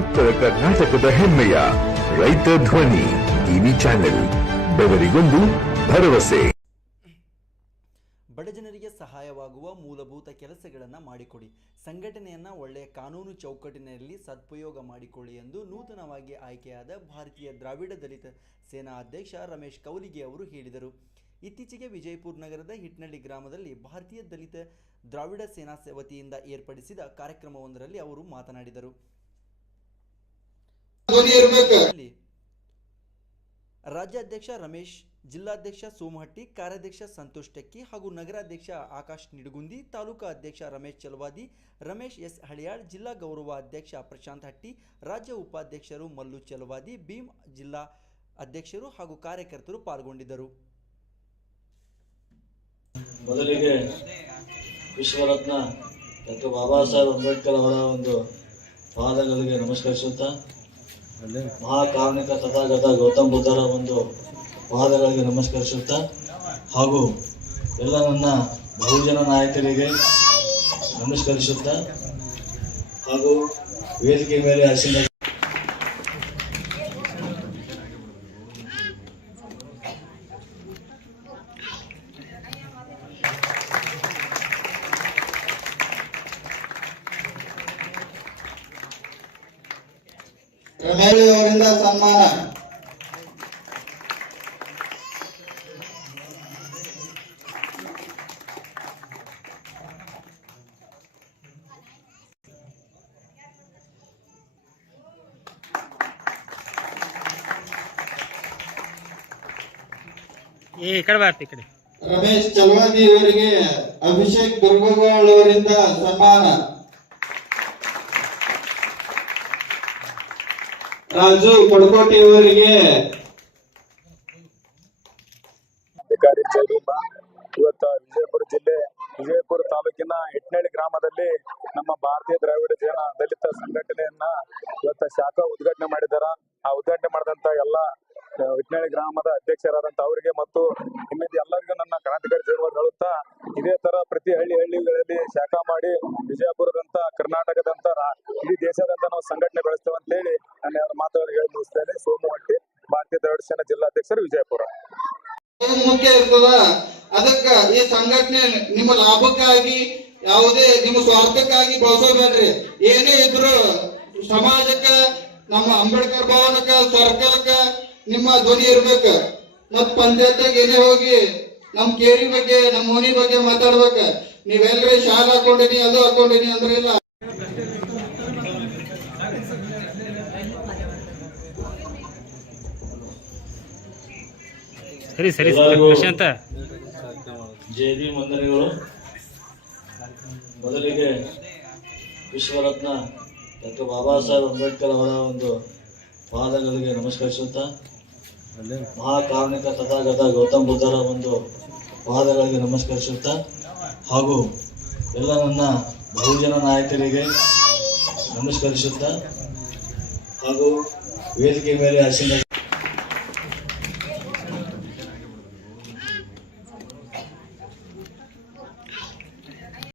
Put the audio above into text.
ಉತ್ತರ ಕರ್ನಾಟಕದ ಹೆಮ್ಮೆಯ ರೈತ ಧ್ವನಿ ಟಿವಿ ಚಾನೆಲ್, ಬೆವರಿಗೊಂದು ಭರವಸೆ. ಬಡಜನರಿಗೆ ಸಹಾಯವಾಗುವ ಮೂಲಭೂತ ಕೆಲಸಗಳನ್ನು ಮಾಡಿಕೊಡಿ. ಸಂಘಟನೆಯನ್ನು ಒಳ್ಳೆಯ ಕಾನೂನು ಚೌಕಟ್ಟಿನಲ್ಲಿ ಸದುಪಯೋಗ ಮಾಡಿಕೊಳ್ಳಿ ಎಂದು ನೂತನವಾಗಿ ಆಯ್ಕೆಯಾದ ಭಾರತೀಯ ದ್ರಾವಿಡ ದಲಿತ ಸೇನಾ ಅಧ್ಯಕ್ಷ ರಮೇಶ್ ಕೌಲಿಗೆ ಅವರು ಹೇಳಿದರು. ಇತ್ತೀಚೆಗೆ ವಿಜಯಪುರ ನಗರದ ಹಿಟ್ನಳ್ಳಿ ಗ್ರಾಮದಲ್ಲಿ ಭಾರತೀಯ ದಲಿತ ದ್ರಾವಿಡ ಸೇನಾ ವತಿಯಿಂದ ಏರ್ಪಡಿಸಿದ ಕಾರ್ಯಕ್ರಮವೊಂದರಲ್ಲಿ ಅವರು ಮಾತನಾಡಿದರು ಧ್ವನಿ ಇರ್ಬೇಕು ಅಲ್ಲಿ ರಾಜ್ಯಾಧ್ಯಕ್ಷ ರಮೇಶ್, ಜಿಲ್ಲಾಧ್ಯಕ್ಷ ಸೋಮಹಟ್ಟಿ, ಕಾರ್ಯಾಧ್ಯಕ್ಷ ಸಂತೋಷ್ ಟೆಕ್ಕಿ ಹಾಗೂ ನಗರಾಧ್ಯಕ್ಷ ಆಕಾಶ್ ನಿಡುಗುಂದಿ, ತಾಲೂಕಾ ಅಧ್ಯಕ್ಷ ರಮೇಶ್ ಚಲವಾದಿ, ರಮೇಶ್ ಎಸ್ ಹಳಿಯಾಳ್, ಜಿಲ್ಲಾ ಗೌರವ ಅಧ್ಯಕ್ಷ ಪ್ರಶಾಂತ್ ಹಟ್ಟಿ, ರಾಜ್ಯ ಉಪಾಧ್ಯಕ್ಷರು ಮಲ್ಲು ಚಲವಾದಿ, ಭೀಮ್ ಜಿಲ್ಲಾ ಅಧ್ಯಕ್ಷರು ಹಾಗೂ ಕಾರ್ಯಕರ್ತರು ಪಾಲ್ಗೊಂಡಿದ್ದರು. ಮೊದಲಿಗೆ ವಿಶ್ವರತ್ನ ಡಾಕ್ಟರ್ ಬಾಬಾ ಸಾಹೇಬ್ ಅಂಬೇಡ್ಕರ್ ಅವರ ಒಂದು ಪಾದಗಳಿಗೆ ನಮಸ್ಕರಿಸುತ್ತಾ ಮಹಾಕಾರುಣಿಕ ತಥಾಗತ ಗೌತಮ್ ಬುದ್ಧರ ಒಂದು ಪಾದಗಳಿಗೆ ನಮಸ್ಕರಿಸುತ್ತಾ ಹಾಗೂ ಎಲ್ಲ ನನ್ನ ಬಹುಜನ ನಾಯಕರಿಗೆ ನಮಸ್ಕರಿಸುತ್ತಾ ಹಾಗೂ ವೇದಿಕೆ ಮೇಲೆ ಹಸಿನ ರಮೇಶ್ ಅವರಿಂದ ಸನ್ಮಾನ ಈ ಕಡೆ ಬರ್ತಿ ಈ ಕಡೆ. ರಮೇಶ್ ಚಲವಾದಿ ಅವರಿಗೆ ಅಭಿಷೇಕ್ ದುರ್ಗಗೋಳ್ ಅವರಿಂದ ಸನ್ಮಾನ. ರಾಜು ಜಯಭೀಮ ಇವತ್ತು ವಿಜಯಪುರ ಜಿಲ್ಲೆ, ವಿಜಯಪುರ ತಾಲೂಕಿನ ಹಿಟ್ನಳ್ಳಿ ಗ್ರಾಮದಲ್ಲಿ ನಮ್ಮ ಭಾರತೀಯ ದ್ರಾವಿಡ ಜನ ದಲಿತ ಸಂಘಟನೆಯನ್ನ ಇವತ್ತು ಶಾಖಾ ಉದ್ಘಾಟನೆ ಮಾಡಿದಾರ. ಆ ಉದ್ಘಾಟನೆ ಮಾಡಿದಂತ ಎಲ್ಲ ಹಿಟ್ನಳ್ಳಿ ಗ್ರಾಮದ ಅಧ್ಯಕ್ಷರಾದಂತ ಅವರಿಗೆ ಮತ್ತು ಇನ್ನೊಂದು ಎಲ್ಲರಿಗೂ ನನ್ನ ಕ್ರಾಂತಿಕಾರಿ ಜೀವನ ಹೇಳುತ್ತಾ, ಇದೇ ತರ ಪ್ರತಿ ಹಳ್ಳಿ ಹಳ್ಳಿಗಳಲ್ಲಿ ಶಾಖಾ ಮಾಡಿ ವಿಜಯಪುರದಂತ, ಕರ್ನಾಟಕದಂತ ಇಡೀ ದೇಶದಂತ ನಾವು ಸಂಘಟನೆ ಬೆಳೆಸ್ತೇವೆ ಅಂತ ನಾನು ಎರಡು ಮಾತುಗಳನ್ನು ಹೇಳಿ ಮುಗಿಸ್ತೇನೆ. ಸೋಮವಟ್ಟಿ ಭಾರತೀಯ ದ್ರಾವಿಡ ಸೇನಾ ಜಿಲ್ಲಾಧ್ಯಕ್ಷರು ವಿಜಯಪುರ. ಮುಖ್ಯ ಇರ್ತದ? ಅದಕ್ಕ ಈ ಸಂಘಟನೆ ನಿಮ್ಮ ಲಾಭಕ್ಕಾಗಿ, ಯಾವುದೇ ನಿಮ್ಮ ಸ್ವಾರ್ಥಕ್ಕಾಗಿ ಬಳಸೋಬೇಡ್ರಿ ಏನೇ ಇದ್ರು ಸಮಾಜಕ್ಕ, ನಮ್ಮ ಅಂಬೇಡ್ಕರ್ ಭವನಕ್ಕ, ಸರ್ಕಲ್ಕ ನಿಮ್ಮ ಧ್ವನಿ ಇರ್ಬೇಕ. ಮತ್ ಪಂಚಾಯತ್ಗೆ ಏನೇ ಹೋಗಿ ನಮ್ ಕೇರಿ ಬಗ್ಗೆ ನಮ್ಮ ಮುನಿ ಬಗ್ಗೆ ಮಾತಾಡ್ಬೇಕ. ನೀವೆಲ್ರಿ ಶಾಲ್ ಹಾಕೊಂಡಿನಿ, ಅದು ಹಾಕೊಂಡಿನಿ ಅಂದ್ರೆ ಇಲ್ಲ ಸರಿ ಸರಿ ಪ್ರಶಾಂತ. ಜಯದಿ ವಂದನೆಗಳು. ಮೊದಲಿಗೆ ವಿಶ್ವರತ್ನ ಡಾಕ್ಟರ್ ಬಾಬಾ ಸಾಹೇಬ್ ಅಂಬೇಡ್ಕರ್ ಅವರ ಒಂದು ಪಾದಗಳಿಗೆ ನಮಸ್ಕರಿಸುತ್ತಾ ಮಹಾಕಾರ್ಮಿಕ ತಥಾಗತ ಗೌತಮ್ ಬುದ್ಧರ ಒಂದು ಪಾದಗಳಿಗೆ ನಮಸ್ಕರಿಸುತ್ತಾ ಹಾಗೂ ಎಲ್ಲ ನನ್ನ ಬಹುಜನ ನಾಯಕರಿಗೆ ನಮಸ್ಕರಿಸುತ್ತಾ ಹಾಗೂ ವೇದಿಕೆ ಮೇಲೆ ಹಸಿನ